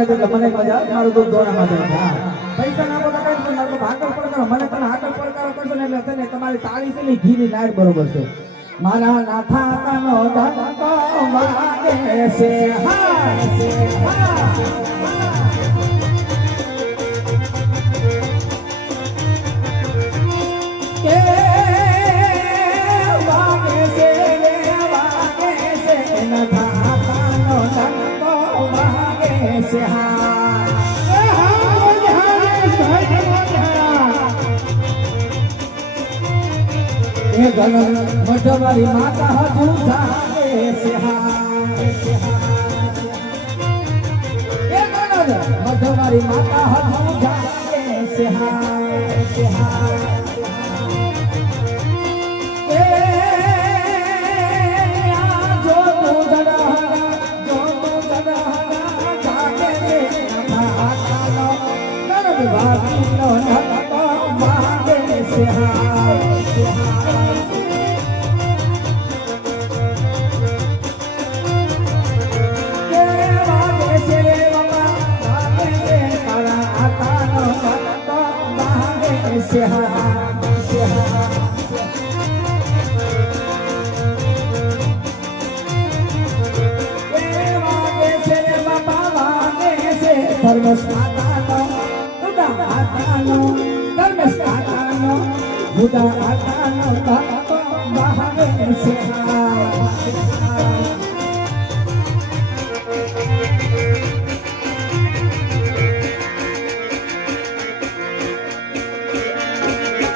કરે એટલે મને મજા આવે મારું દૂધ દોડામાં જાય પૈસા ના બોલા કઈ પણ મારું ભાગળ પડકારો મને પણ આગળ પડકારો કરશો ને એટલે તને તમારી તાળી છે ને ઘીની નાળ બરોબર છે મારા નાથાનો ધંધો વાગે છે હા મઢવારી માતા હજુ જાગે છે મઢવારી માતા હજુ જાગે છે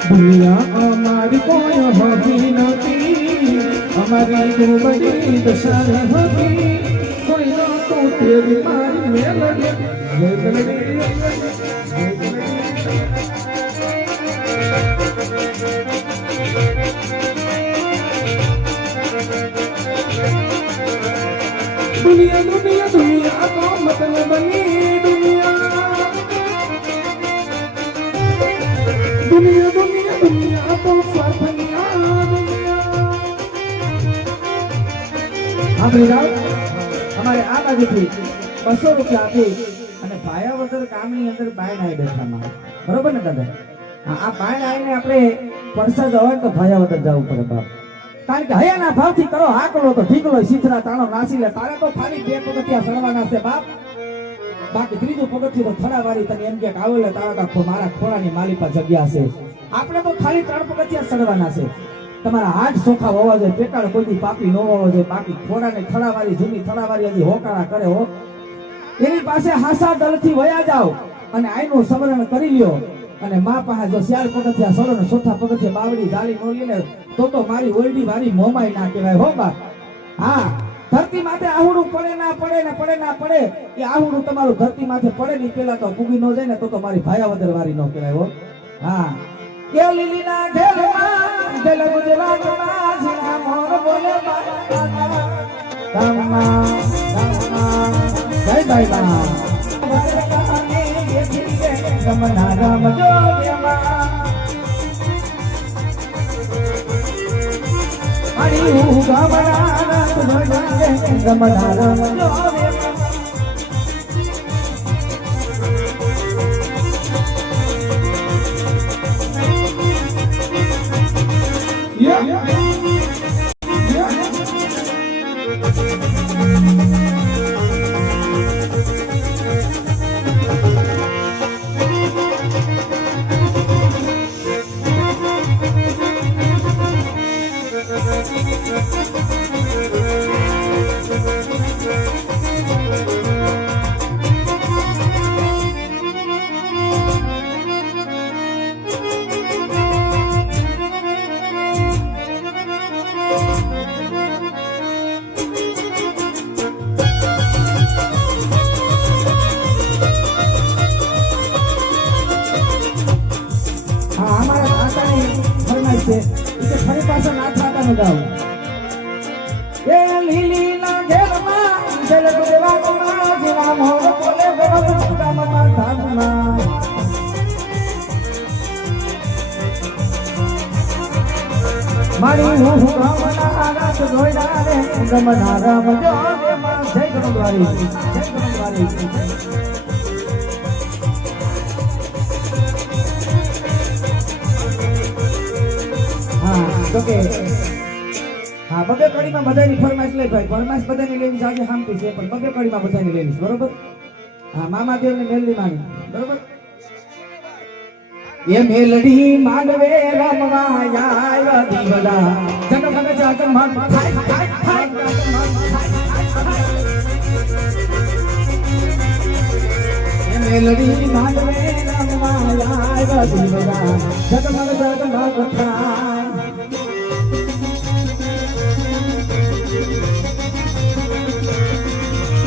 दुनिया हमारी कोई होती नहीं हमारी तो बड़ी दशा होती कोई ना तो तेरी मारी में लगे दुनिया दुनिया दुनिया को मतलब बनी दुनिया दुनिया दुनिया दुनिया तो स्वार्थनिया दुनिया આપણે જાવ અમારે આ બાજુથી 200 રૂપિયા આપી અને ભાયાવદર ગામની અંદર બાયણ આવી બેઠામાં બરોબર ને દાદા આ બાયણ આવીને આપણે પરસાદ હોય તો ભાયાવદર જવું પડે બાપ કારણ કે હયાના ભાવથી કરો હાકલો તો ઢીકલો સીથરા તાણો નાસી લે તારે તો ખાલી 2 પગથિયા સળવાના છે બાપ બાકી ત્રીજું પગથિયું તો થડાવાળી તને એમ કે આવેલે તારા મારા ખોળાની માલિપા જગ્યા છે આપણે તો ખાલી 3 પગથિયા સળવાના છે તમારા હાથ સોખા હોવા જોઈએ પેટાળ કોઈ પાપી ન હોવો જોઈએ બાકી ખોડાને થડાવાળી જૂની થડાવાળી હજી હોકારા કરે હો એની પાસે હાસા દલથી વયા જાઓ અને આઈનું સમરણ કરી લ્યો અને મા પાસે જો 4 પગથિયા સળો ને ચોથા પગથિયા બાવડી જાળી નો લે તો મારી ઓરડી વાળી મોમાઈ ના કહેવાય હો બા હા ધરતી માથે આહુડું પડે ના પડે એ આહુડું તમારું ધરતી માથે પડે ની પેલા તો પૂગી ન જાય ને તો મારી ભાયાવદર વાળી નો કહેવાય હો હા કે લીલીના ઘેરમાં ઘેલ ગુજરાતમાં જીના મોર બોલે બામા જય ભાઈ બા ગમના રામ જોગમાં મારી હું ગમના રામ જોગમાં ફરી પાછા નાથાનો ગાવ એ લીલી ના ઘેરમાં જલ ગુજરાતમાં જીના મોર બોલે ગામમાં ધામમાં મારી હું ગામના રાત જોઈડા રે ગમના રામ જો જય ગણવારી તો કે હા બબે કડીમાં બધાની ફરમાઈશ લઈ ભાઈ ફરમાઈશ બધાની લેવી છે આજે શાંતિ છે પણ બબે કડીમાં બધાની લેવી છે બરોબર હા મામા દેવ ને મેલડી માની બરોબર એ મેલડી માંડવે રમવા આવ્યા દીવડા જગમગ જગમગ એ મેલડી માંડવે રમવા આવ્યા દીવડા જગમગ જગમગ થાય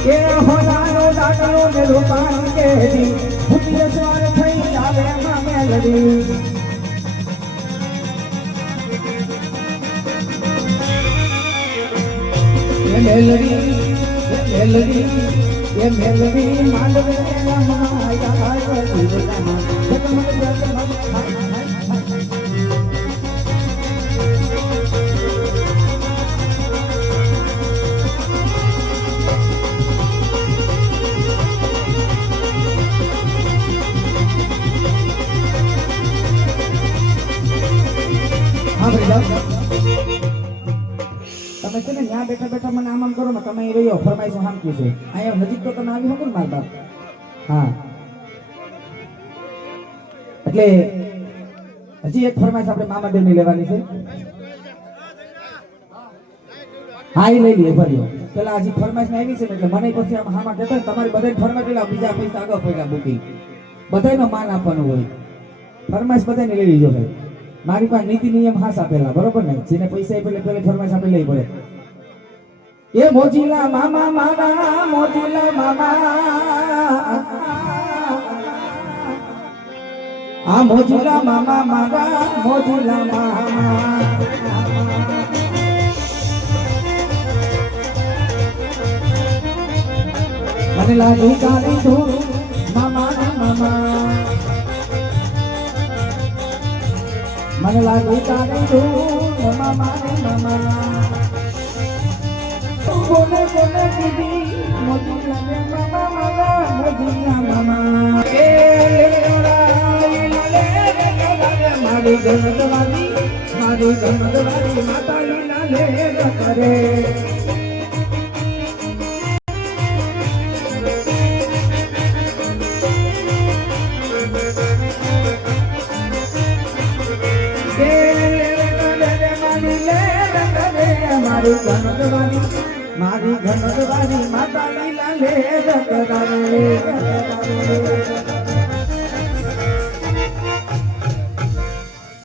એ હોનારો દાટલો ને રૂપાણ કેરી ભૂપિય સ્વાર થઈ જાવે માં મેલડી એ મેલડી માંડવે રમવા આવ્યા દીવડા જગમગ જગમગ તમે છે ને ત્યાં બેઠા બેઠા મને આમ કરો ને તમે રહ્યો ફરમાઈશું સામકી છે અહીંયા નજીક તો તમે આવી શકો ને મારા બાપ હા એટલે હજી એક ફરમાઈશ આપણે મામા દેવની લેવાની છે હા એ લઈ લઈએ ફરી પેલા હજી ફરમાઈશ ને આવી છે ને એટલે મને પછી આમ હામાં કહેતા તમારી બધા ફરમાઈશ પેલા બીજા પૈસા આગળ પડ્યા બુકિંગ બધાનો માન આપવાનું હોય ફરમાઈશ બધાને લઈ લીજો ભાઈ મારી પાસે નીતિ નિયમ હાસ આપેલા બરોબર ને જેને પૈસા આપે પેલે ફરમાઈશ આપણે લઈ પડે એ મોજીલા મામા મારા મોજીલા મામા આ મોજીલા મામા મારા મોજીલા મામા મને લાગી કાળી તું મામા મામા મને લાગી કાળી તું મામા મામા બોલે બોલે દીદી મોજીલા મામા મામા મોજીલા મામા એ મારી ગમતવાળી માતા લીલા લે કરે મારી ઘનવાળી માતા લીલા લે કરે